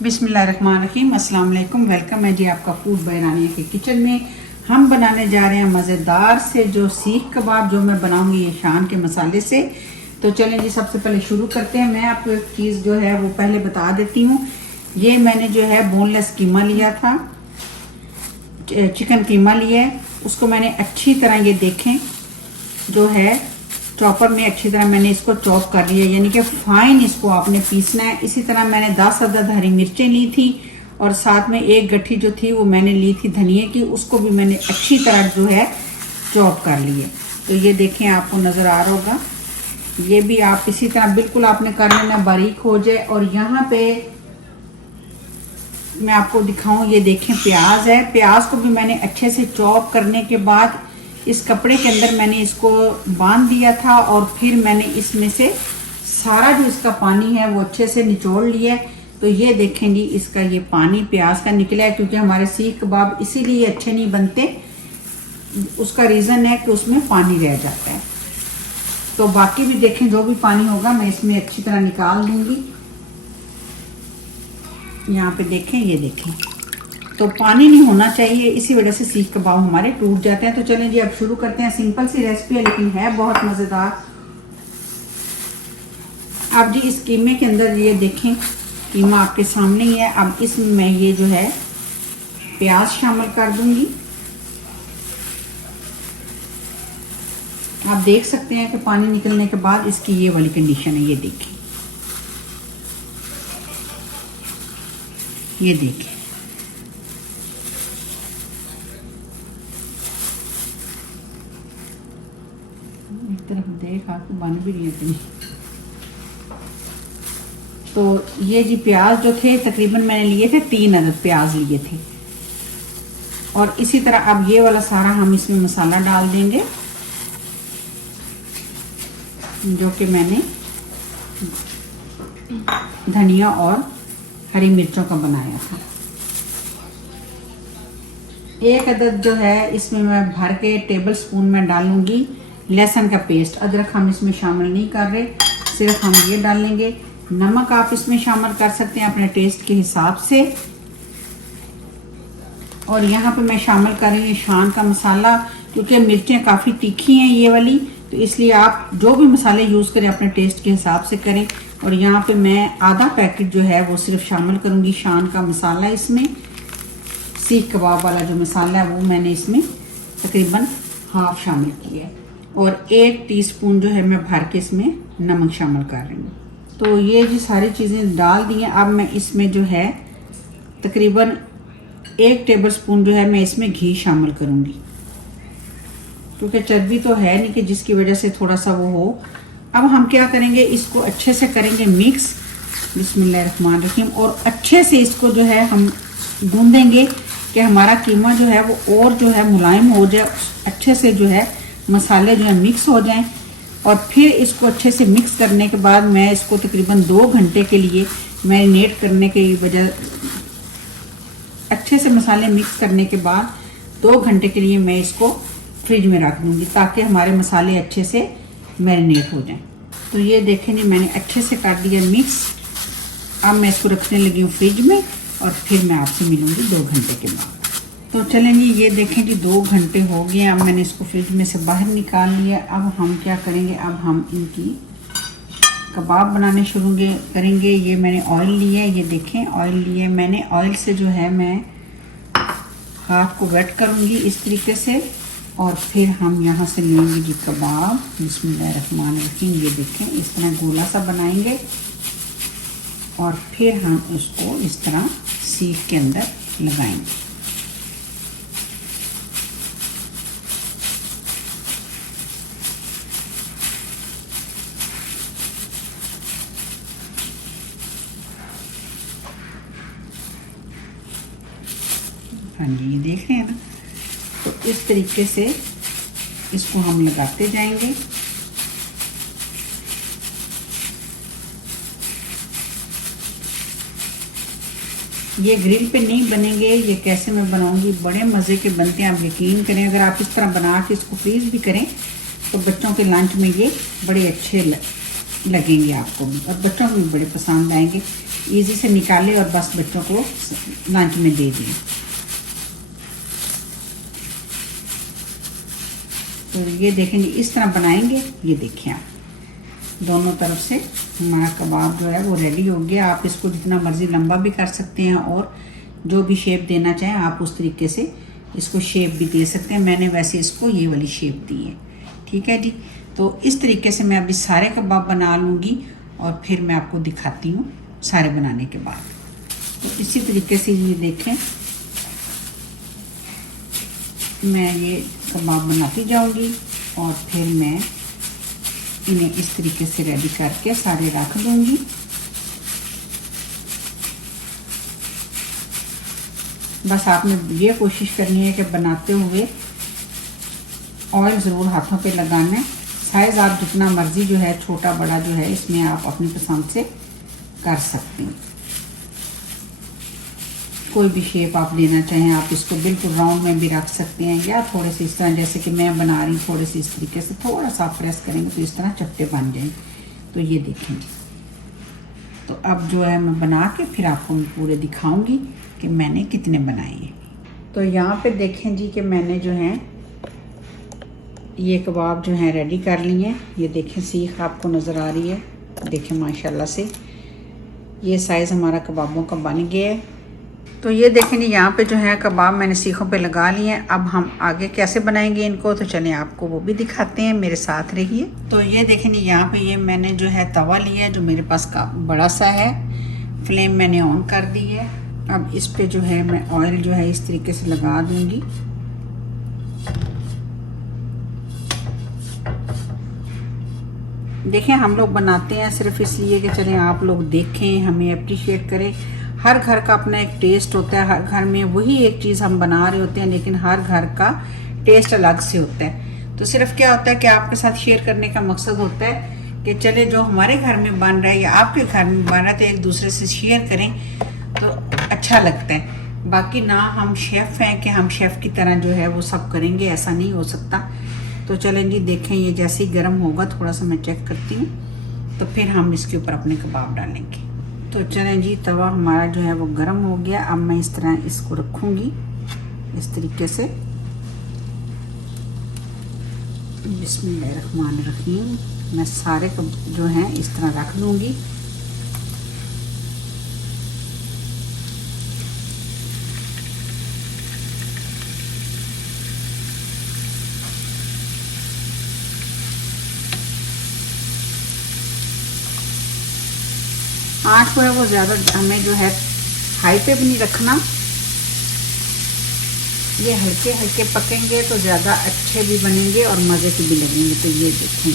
बिस्मिल्लाहिर्रहमानिर्रहीम, अस्सलाम वालेकुम। वेलकम है जी आपका फूड बाय रानिया के किचन में। हम बनाने जा रहे हैं मज़ेदार से जो सीख कबाब, जो मैं बनाऊंगी ये शान के मसाले से। तो चलें जी, सबसे पहले शुरू करते हैं। मैं आपको एक चीज़ जो है वो पहले बता देती हूँ। ये मैंने जो है बोनलेस कीमा लिया था, चिकन कीमा लिया है। उसको मैंने अच्छी तरह, ये देखें, जो है चॉपर में अच्छी तरह मैंने इसको चॉप कर लिया, यानी कि फाइन इसको आपने पीसना है। इसी तरह मैंने 10 अदद हरी मिर्चें ली थी और साथ में एक गट्ठी जो थी वो मैंने ली थी धनिए की, उसको भी मैंने अच्छी तरह जो है चॉप कर ली है। तो ये देखें, आपको नज़र आ रहा होगा। ये भी आप इसी तरह बिल्कुल आपने कर लेना, बारीक हो जाए। और यहाँ पे मैं आपको दिखाऊं, ये देखें प्याज है। प्याज को भी मैंने अच्छे से चॉप करने के बाद इस कपड़े के अंदर मैंने इसको बांध दिया था और फिर मैंने इसमें से सारा जो इसका पानी है वो अच्छे से निचोड़ लिया। तो ये देखेंगी, इसका ये पानी प्याज का निकला है, क्योंकि हमारे सीख कबाब इसीलिए अच्छे नहीं बनते, उसका रीज़न है कि उसमें पानी रह जाता है। तो बाकी भी देखें, जो भी पानी होगा मैं इसमें अच्छी तरह निकाल दूंगी। यहाँ पे देखें, ये देखें, तो पानी नहीं होना चाहिए, इसी वजह से सीख कबाब हमारे टूट जाते हैं। तो चलें जी, अब शुरू करते हैं। सिंपल सी रेसिपी है लेकिन है बहुत मज़ेदार। अब जी इस कीमे के अंदर ये देखें, कीमा आपके सामने ही है। अब इसमें मैं ये जो है प्याज शामिल कर दूंगी। आप देख सकते हैं कि पानी निकलने के बाद इसकी ये वाली कंडीशन है। ये देखें, ये देखें, तरफ देख, आपको बन भी रही है। तो ये जी प्याज जो थे तकरीबन मैंने लिए थे 3 अदद प्याज लिए थे। और इसी तरह अब ये वाला सारा हम इसमें मसाला डाल देंगे, जो कि मैंने धनिया और हरी मिर्चों का बनाया था। 1 अदद जो है इसमें मैं भर के टेबल स्पून में डालूंगी लहसुन का पेस्ट। अदरक हम इसमें शामिल नहीं कर रहे, सिर्फ हम ये डालेंगे। नमक आप इसमें शामिल कर सकते हैं अपने टेस्ट के हिसाब से। और यहाँ पे मैं शामिल कर रही हूँ शान का मसाला, क्योंकि मिर्चें काफ़ी तीखी हैं ये वाली, तो इसलिए आप जो भी मसाले यूज़ करें अपने टेस्ट के हिसाब से करें। और यहाँ पे मैं आधा पैकेट जो है वो सिर्फ शामिल करूँगी शान का मसाला। इसमें सीख कबाब वाला जो मसाला है वो मैंने इसमें तकरीबन हाफ शामिल किया है। और 1 टीस्पून जो है मैं भर के इसमें नमक शामिल कर रही हूँ। तो ये जी सारी चीज़ें डाल दी हैं। अब मैं इसमें जो है तकरीबन 1 टेबल स्पून जो है मैं इसमें घी शामिल करूँगी, क्योंकि चर्बी तो है नहीं कि जिसकी वजह से थोड़ा सा वो हो। अब हम क्या करेंगे, इसको अच्छे से करेंगे मिक्स, बिस्मिल्लाहिर्रहमानिर्रहीम। और अच्छे से इसको जो है हम गूंदेंगे कि हमारा कीमा जो है वो और जो है मुलायम हो जाए, अच्छे से जो है मसाले जो है मिक्स हो जाएं। और फिर इसको अच्छे से मिक्स करने के बाद मैं इसको तकरीबन 2 घंटे के लिए मैरिनेट करने की वजह, अच्छे से मसाले मिक्स करने के बाद 2 घंटे के लिए मैं इसको फ्रिज में रख दूंगी, ताकि हमारे मसाले अच्छे से मैरिनेट हो जाएं। तो ये देखें जी, मैंने अच्छे से कर दिया मिक्स। अब मैं इसको रखने लगी हूँ फ्रिज में और फिर मैं आपसे मिलूंगी 2 घंटे के बाद। तो चलें जी, ये देखें कि 2 घंटे हो गए। अब मैंने इसको फ्रिज में से बाहर निकाल लिया। अब हम क्या करेंगे, अब हम इनकी कबाब बनाने शुरू करेंगे। ये मैंने ऑयल लिया है, ये देखें ऑयल लिया है मैंने। ऑयल से जो है मैं हाथ को वेट करूँगी इस तरीके से, और फिर हम यहाँ से लेंगे जी कबाब। बिस्मिल्लाहिर्रहमानिर्रहीम। ये देखें, इस तरह गोला सा बनाएंगे और फिर हम उसको इस तरह सीख के अंदर लगाएंगे। हाँ जी, ये देख रहे हैं ना। तो इस तरीके से इसको हम लगाते जाएंगे। ये ग्रिल पे नहीं बनेंगे, ये कैसे मैं बनाऊंगी, बड़े मज़े के बनते हैं, आप यकीन करें। अगर आप इस तरह बना के इसको फ्रीज भी करें तो बच्चों के लंच में ये बड़े अच्छे लगेंगे आपको भी, और बच्चों को भी बड़े पसंद आएंगे। इजी से निकालें और बस बच्चों को लंच में दे दें। तो ये देखेंगे इस तरह बनाएंगे। ये देखिए आप, दोनों तरफ से हमारा कबाब जो है वो रेडी हो गया। आप इसको जितना मर्ज़ी लंबा भी कर सकते हैं और जो भी शेप देना चाहें आप उस तरीके से इसको शेप भी दे सकते हैं। मैंने वैसे इसको ये वाली शेप दी है, ठीक है जी। तो इस तरीके से मैं अभी सारे कबाब बना लूँगी और फिर मैं आपको दिखाती हूँ सारे बनाने के बाद। तो इसी तरीके से ये देखें, मैं ये कबाब बनाती जाऊँगी और फिर मैं इन्हें इस तरीके से रेडी करके सारे रख दूँगी। बस आपने ये कोशिश करनी है कि बनाते हुए ऑयल ज़रूर हाथों पे लगाना है। साइज़ आप जितना मर्ज़ी जो है छोटा बड़ा जो है इसमें आप अपनी पसंद से कर सकते हैं। कोई भी शेप आप देना चाहें आप इसको बिल्कुल राउंड में भी रख सकते हैं, या थोड़े से इस तरह जैसे कि मैं बना रही हूँ, थोड़े से इस तरीके से थोड़ा सा प्रेस करेंगे तो इस तरह चट्टे बन जाएंगे। तो ये देखेंगे। तो अब जो है मैं बना के फिर आपको मैं पूरे दिखाऊंगी कि मैंने कितने बनाए हैं। तो यहाँ पे देखें जी कि मैंने जो है ये कबाब जो है रेडी कर लिए हैं। ये देखें सीख आपको नज़र आ रही है, देखें माशाल्लाह से ये साइज़ हमारा कबाबों का बन गया है। तो ये देखें जी यहाँ पे जो है कबाब मैंने सीखों पे लगा लिए हैं। अब हम आगे कैसे बनाएंगे इनको, तो चलें आपको वो भी दिखाते हैं, मेरे साथ रहिए। तो ये देखें जी यहाँ पे ये मैंने जो है तवा लिया है जो मेरे पास का बड़ा सा है। फ्लेम मैंने ऑन कर दी है। अब इस पे जो है मैं ऑयल जो है इस तरीके से लगा दूंगी। देखें हम लोग बनाते हैं सिर्फ इसलिए कि चलें आप लोग देखें, हमें अप्रिशिएट करें। हर घर का अपना एक टेस्ट होता है, हर घर में वही एक चीज़ हम बना रहे होते हैं, लेकिन हर घर का टेस्ट अलग से होता है। तो सिर्फ क्या होता है कि आपके साथ शेयर करने का मकसद होता है कि चले जो हमारे घर में बन रहा है या आपके घर में बन रहा है तो एक दूसरे से शेयर करें तो अच्छा लगता है। बाकी ना हम शेफ़ हैं कि हम शेफ़ की तरह जो है वो सब करेंगे, ऐसा नहीं हो सकता। तो चलें जी देखें ये जैसे ही गर्म होगा थोड़ा सा मैं चेक करती हूँ, तो फिर हम इसके ऊपर अपने कबाब डालेंगे। तो चलें जी तवा हमारा जो है वो गर्म हो गया। अब मैं इस तरह इसको रखूँगी इस तरीके से। बिस्मिल्लाहिर्रहमानिर्रहीम। मैं सारे जो हैं इस तरह रख लूँगी। आँच को है वो ज़्यादा हमें जो है हाई पे भी नहीं रखना। ये हल्के हल्के पकेंगे तो ज़्यादा अच्छे भी बनेंगे और मज़े के भी लगेंगे। तो ये देखें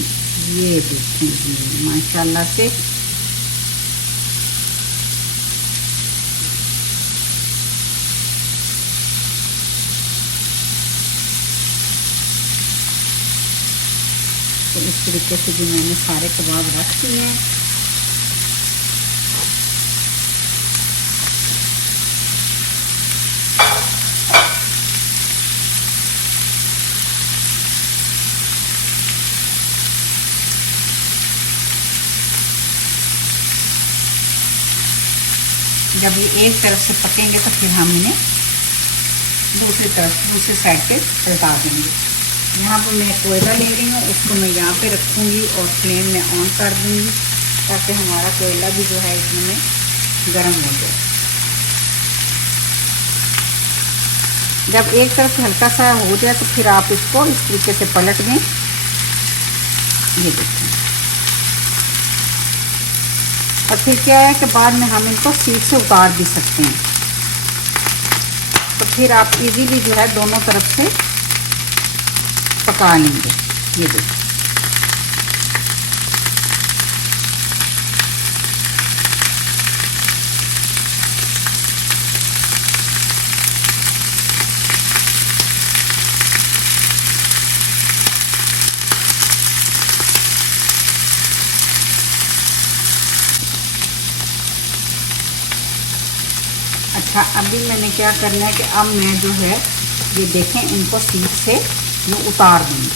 जी माशाल्लाह से तो इस तरीके से भी मैंने सारे कबाब रख दिए हैं। जब ये एक तरफ से पकेंगे तो फिर हम इन्हें दूसरी साइड पे पलटा देंगे। यहाँ पर मैं कोयला ले रही हूँ, उसको मैं यहाँ पे रखूँगी और फ्लेम में ऑन कर दूँगी ताकि हमारा कोयला भी जो है इसमें गर्म हो जाए। जब एक तरफ हल्का सा हो जाए तो फिर आप इसको इस तरीके से पलट दें। ये देखिए। और फिर क्या है कि बाद में हम इनको सीख से उतार भी सकते हैं, तो फिर आप इजीली जो है दोनों तरफ से पका लेंगे। ये देखिए। अच्छा अभी मैंने क्या करना है कि अब मैं जो है ये देखें इनको सीख से मैं उतार दूँगी।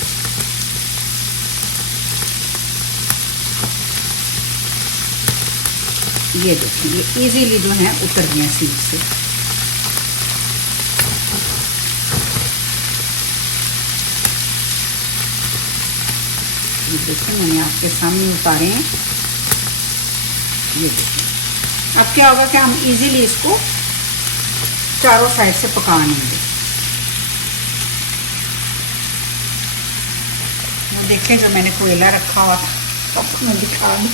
ये देखिए ये इजीली जो है उतर गए सीट से। ये देखिए मैंने आपके सामने उतारे हैं। ये देखिए अब क्या होगा कि हम इजीली इसको चारों साइड से पका लेंगे। वो देखें जो मैंने कोयला रखा हुआ था आपको मैं दिखा दूँ,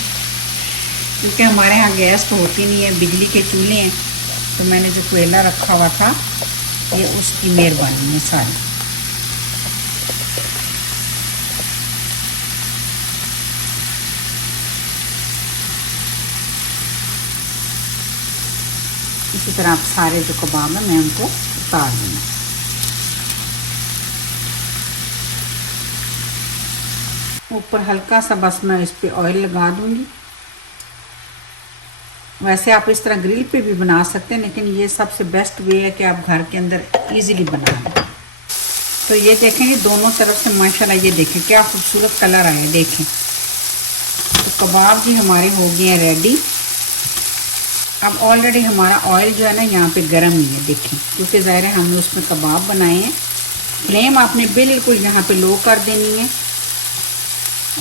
क्योंकि हमारे यहाँ गैस तो होती नहीं है, बिजली के चूल्हे हैं, तो मैंने जो कोयला रखा हुआ था ये उसकी मेहरबानी है सारी। इसी तरह आप सारे जो कबाब हैं मैं उनको उतार दूँगा। ऊपर हल्का सा बस मैं इस पे ऑयल लगा दूँगी। वैसे आप इस तरह ग्रिल पे भी बना सकते हैं, लेकिन ये सबसे बेस्ट वे है कि आप घर के अंदर इजीली बना लें। तो ये देखेंगे दोनों तरफ से माशाल्लाह, ये देखें क्या खूबसूरत कलर आया। देखें तो कबाब जी हमारे हो गए हैं रेडी। अब ऑलरेडी हमारा ऑयल जो है ना यहाँ पे गर्म ही है, देखें, क्योंकि ज़ाहिर है हमने उसमें कबाब बनाए हैं। फ्लेम आपने बिल्कुल यहाँ पे लो कर देनी है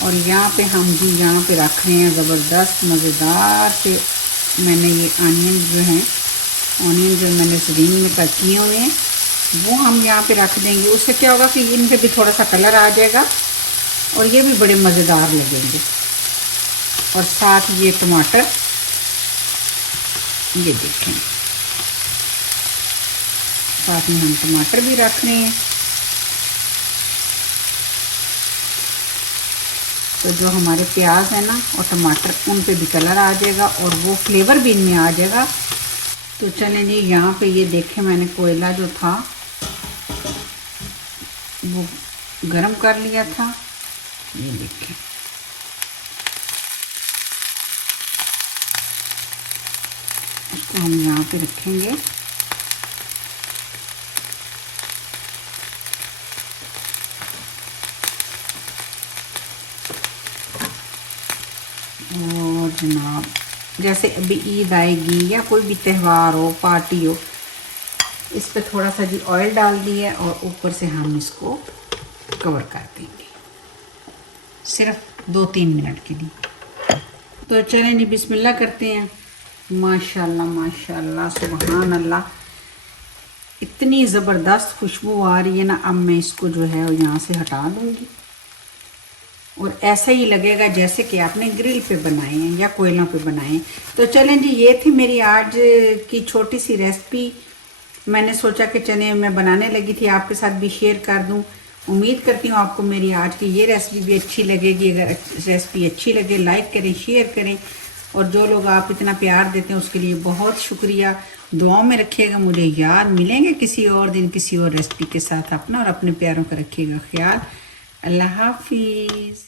और यहाँ पे हम जी यहाँ पे रख रहे हैं ज़बरदस्त मज़ेदार से। मैंने ये ऑनियन जो हैं, ऑनियन जो मैंने रिंग में कट किए हुए हैं वो हम यहाँ पे रख देंगे। उससे क्या होगा कि इन पे भी थोड़ा सा कलर आ जाएगा और ये भी बड़े मज़ेदार लगेंगे। और साथ ये टमाटर, ये देखें साथ में हम टमाटर भी रख रहे हैं। तो जो हमारे प्याज है ना और टमाटर, उन पे भी कलर आ जाएगा और वो फ्लेवर भी इनमें आ जाएगा। तो चलें जी, यहाँ पे ये देखें मैंने कोयला जो था वो गरम कर लिया था। ये देखें उसको हम यहाँ पे रखेंगे। और जनाब जैसे अभी ईद आएगी या कोई भी त्यौहार हो, पार्टी हो, इस पे थोड़ा सा जी ऑयल डाल दिया और ऊपर से हम इसको कवर कर देंगे सिर्फ 2-3 मिनट के लिए। तो चलें जी बिस्मिल्लाह करते हैं। माशाल्लाह माशाल्लाह सुभान अल्लाह, इतनी ज़बरदस्त खुशबू आ रही है ना। अब मैं इसको जो है यहाँ से हटा दूँगी और ऐसा ही लगेगा जैसे कि आपने ग्रिल पे बनाए हैं या कोयलों पे बनाए हैं। तो चलें जी, ये थी मेरी आज की छोटी सी रेसिपी। मैंने सोचा कि चने मैं बनाने लगी थी आपके साथ भी शेयर कर दूं। उम्मीद करती हूँ आपको मेरी आज की ये रेसिपी भी अच्छी लगेगी। अगर रेसिपी अच्छी लगे लाइक करें, शेयर करें, और जो लोग आप इतना प्यार देते हैं उसके लिए बहुत शुक्रिया। दुआओं में रखिएगा मुझे याद। मिलेंगे किसी और दिन किसी और रेसिपी के साथ। अपना और अपने प्यारों का रखिएगा ख्याल। अल्लाह हाफिज़।